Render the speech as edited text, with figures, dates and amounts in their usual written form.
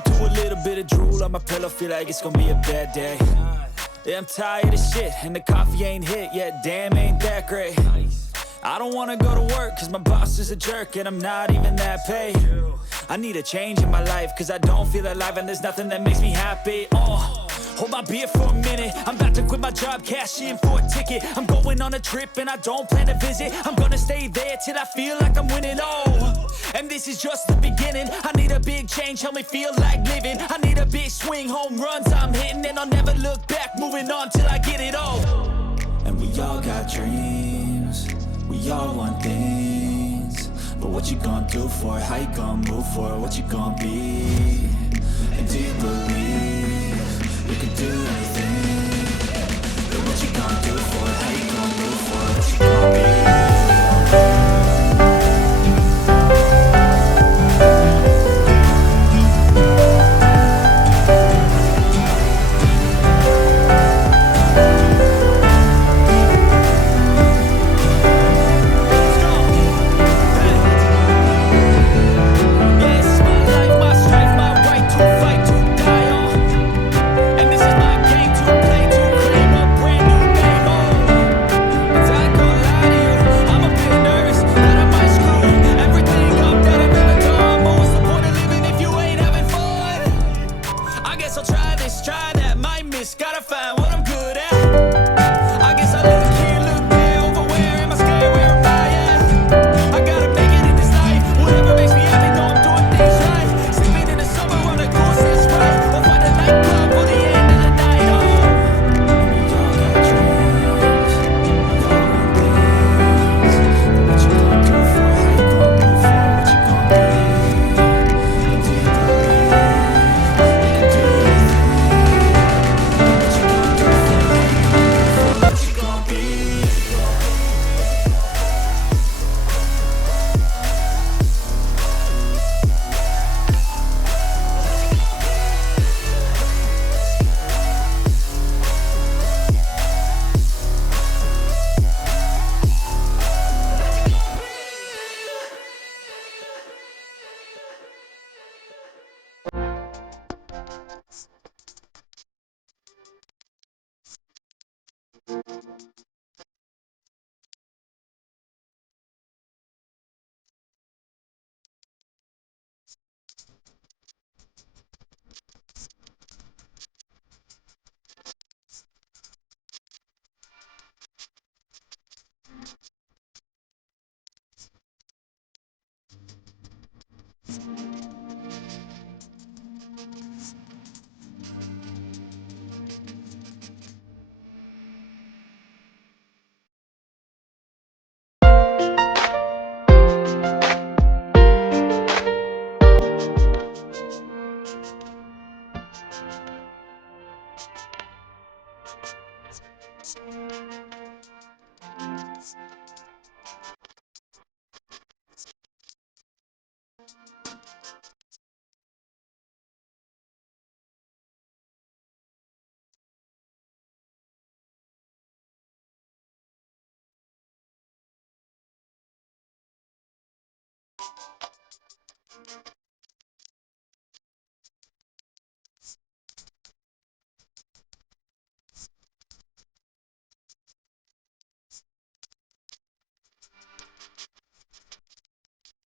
up to a little bit of drool on my pillow, feel like it's gonna be a bad day. Yeah, I'm tired of shit, and the coffee ain't hit yet, damn, ain't that great. I don't wanna go to work, cause my boss is a jerk, and I'm not even that paid. I need a change in my life, cause I don't feel alive, and there's nothing that makes me happy. Hold my beer for a minute, I'm about to quit my job, cash in for a ticket. I'm going on a trip, and I don't plan to visit. I'm gonna stay there till I feel like I'm winning, and this is just the beginning. I need a big change, help me feel like living. I need a big swing, home runs I'm hitting, and I'll never look back, moving on till I get it all. And we all got dreams, we all want things, but what you gonna do for it? How you gonna move for it? What you gonna be? And do you believe you can do anything? But what you gonna do for it? How you gonna move for it? What you gonna be?